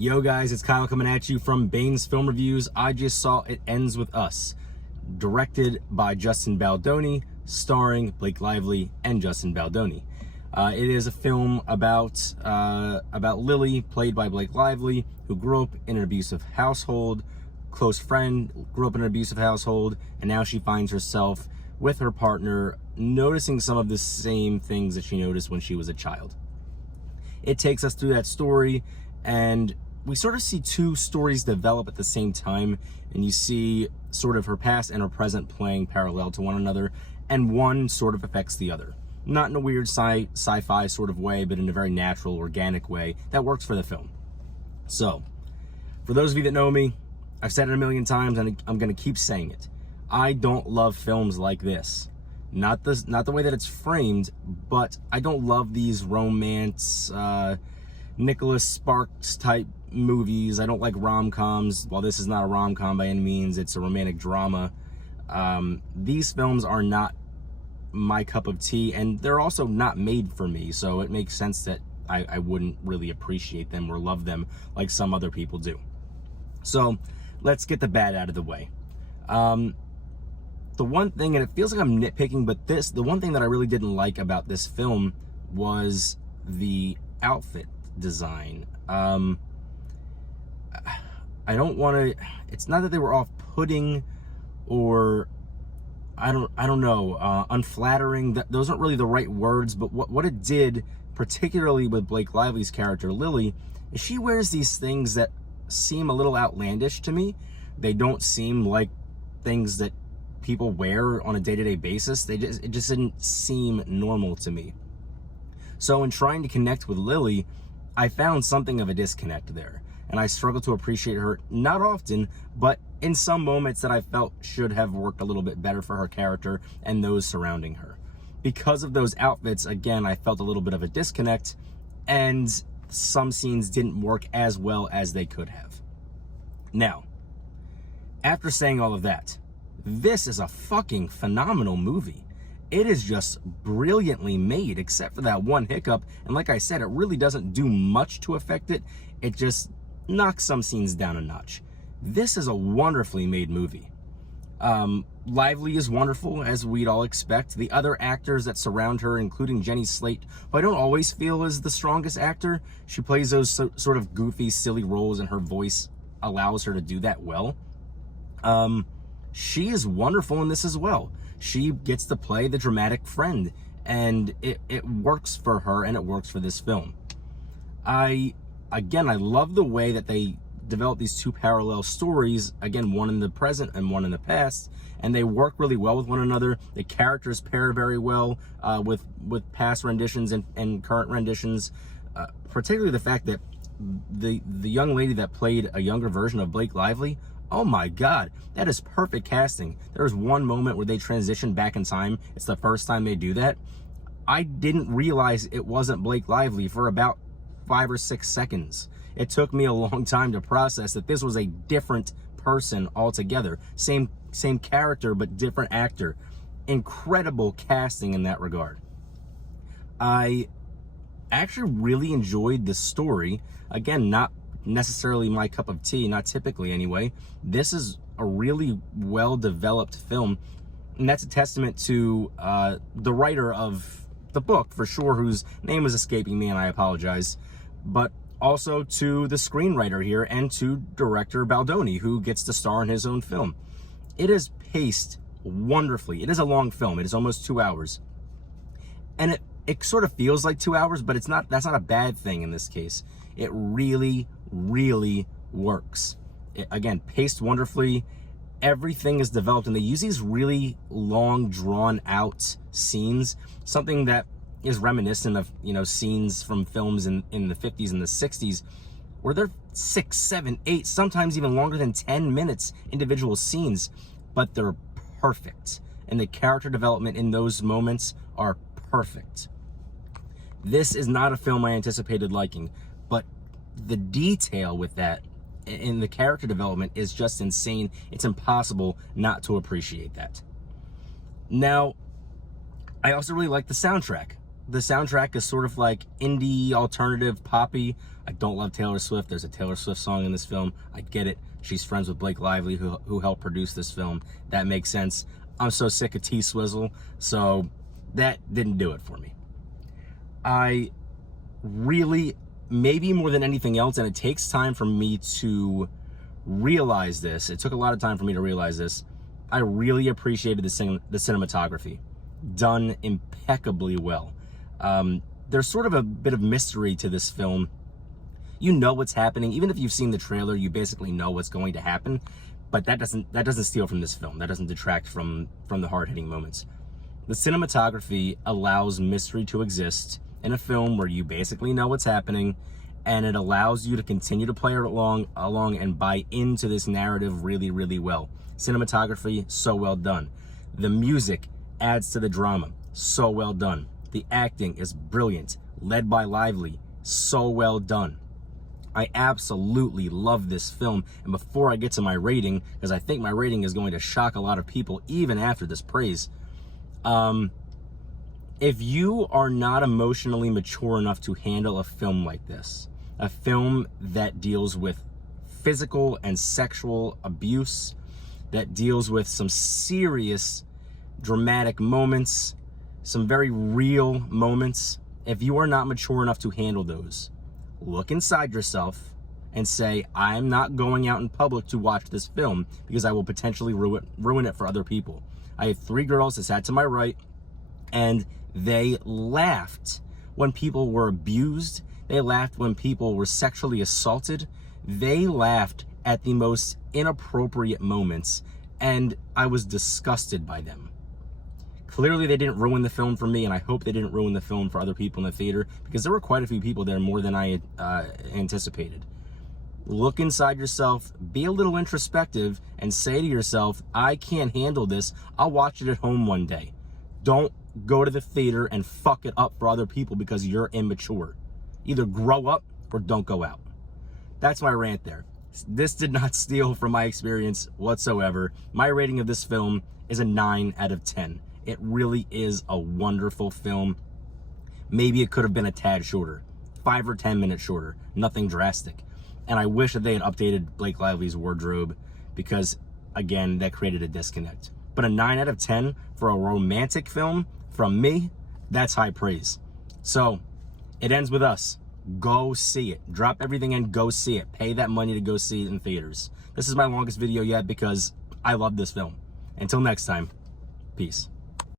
Yo guys, it's Kyle coming at you from Bane's Film Reviews. I just saw It Ends With Us, directed by Justin Baldoni, starring Blake Lively and Justin Baldoni. It is a film about Lily, played by Blake Lively, who grew up in an abusive household, close friend, grew up in an abusive household, and now she finds herself with her partner noticing some of the same things that she noticed when she was a child. It takes us through that story, and we sort of see two stories develop at the same time, and you see sort of her past and her present playing parallel to one another, and one sort of affects the other. Not in a weird sci-fi sort of way, but in a very natural, organic way that works for the film. So, for those of you that know me, I've said it a million times, and I'm going to keep saying it. I don't love films like this. Not the way that it's framed, but I don't love these romance, Nicholas Sparks type movies. I don't like rom-coms. While this is not a rom-com by any means, it's a romantic drama. These films are not my cup of tea, and they're also not made for me, so it makes sense that I wouldn't really appreciate them or love them like some other people do. So let's get the bad out of the way. The one thing, and it feels like I'm nitpicking, but the one thing that I really didn't like about this film was the outfit design. I don't want to, it's not that they were off-putting or I don't know, unflattering. Those aren't really the right words, but what it did, particularly with Blake Lively's character Lily, is she wears these things that seem a little outlandish to me. They don't seem like things that people wear on a day-to-day basis. It just didn't seem normal to me. So in trying to connect with Lily, I found something of a disconnect there, and I struggled to appreciate her, not often, but in some moments that I felt should have worked a little bit better for her character and those surrounding her. Because of those outfits, again, I felt a little bit of a disconnect, and some scenes didn't work as well as they could have. Now, after saying all of that, this is a fucking phenomenal movie. It is just brilliantly made, except for that one hiccup. And like I said, it really doesn't do much to affect it. It just knocks some scenes down a notch. This is a wonderfully made movie. Lively is wonderful, as we'd all expect. The other actors that surround her, including Jenny Slate, who I don't always feel is the strongest actor. She plays those sort of goofy, silly roles, and her voice allows her to do that well. She is wonderful in this as well. She gets to play the dramatic friend, and it works for her, and it works for this film. I love the way that they develop these two parallel stories, again, one in the present and one in the past, and they work really well with one another. The characters pair very well with past renditions and current renditions, particularly the fact that the young lady that played a younger version of Blake Lively, oh my God, that is perfect casting. There was one moment where they transitioned back in time. It's the first time they do that. I didn't realize it wasn't Blake Lively for about 5 or 6 seconds. It took me a long time to process that this was a different person altogether. Same character, but different actor. Incredible casting in that regard. I actually really enjoyed the story. Again, not necessarily my cup of tea, not typically anyway. This is a really well-developed film, and that's a testament to the writer of the book, for sure, whose name is escaping me, and I apologize, but also to the screenwriter here and to director Baldoni, who gets to star in his own film. It is paced wonderfully. It is a long film. It is almost 2 hours, and it sort of feels like 2 hours, but it's not. That's not a bad thing in this case. It really works. Again, paced wonderfully. Everything is developed, and they use these really long, drawn out scenes, something that is reminiscent of, scenes from films in the 50s and the 60s, where they're 6, 7, 8, sometimes even longer than 10 minutes individual scenes, but they're perfect, and the character development in those moments are perfect. This is not a film I anticipated liking, but the detail with that in the character development is just insane. It's impossible not to appreciate that. Now, I also really like the soundtrack. The soundtrack is sort of like indie, alternative, poppy. I don't love Taylor Swift. There's a Taylor Swift song in this film. I get it. She's friends with Blake Lively, who helped produce this film. That makes sense. I'm so sick of T-Swizzle, so that didn't do it for me. I really, maybe more than anything else, and it takes time for me to realize this. It took a lot of time for me to realize this. I really appreciated the cinematography. Done impeccably well. There's sort of a bit of mystery to this film. You know what's happening. Even if you've seen the trailer, you basically know what's going to happen. But that doesn't steal from this film. That doesn't detract from the hard-hitting moments. The cinematography allows mystery to exist in a film where you basically know what's happening, and it allows you to continue to play along and buy into this narrative really, really well. Cinematography, so well done. The music adds to the drama, so well done. The acting is brilliant, led by Lively, so well done. I absolutely love this film, and before I get to my rating, because I think my rating is going to shock a lot of people even after this praise, if you are not emotionally mature enough to handle a film like this, a film that deals with physical and sexual abuse, that deals with some serious dramatic moments, some very real moments, if you are not mature enough to handle those, look inside yourself and say, I'm not going out in public to watch this film because I will potentially ruin it for other people. I have 3 girls that sat to my right, and they laughed when people were abused. They laughed when people were sexually assaulted. They laughed at the most inappropriate moments, and I was disgusted by them. Clearly, they didn't ruin the film for me, and I hope they didn't ruin the film for other people in the theater, because there were quite a few people there, more than I had anticipated. Look inside yourself, be a little introspective, and say to yourself, I can't handle this. I'll watch it at home one day. Don't go to the theater and fuck it up for other people because you're immature. Either grow up or don't go out. That's my rant there. This did not steal from my experience whatsoever. My rating of this film is a 9 out of 10. It really is a wonderful film. Maybe it could have been a tad shorter, 5 or 10 minutes shorter, nothing drastic. And I wish that they had updated Blake Lively's wardrobe, because again, that created a disconnect. But a 9 out of 10 for a romantic film from me, that's high praise. So it ends with us. Go see it. Drop everything and go see it. Pay that money to go see it in theaters. This is my longest video yet because I love this film. Until next time, peace.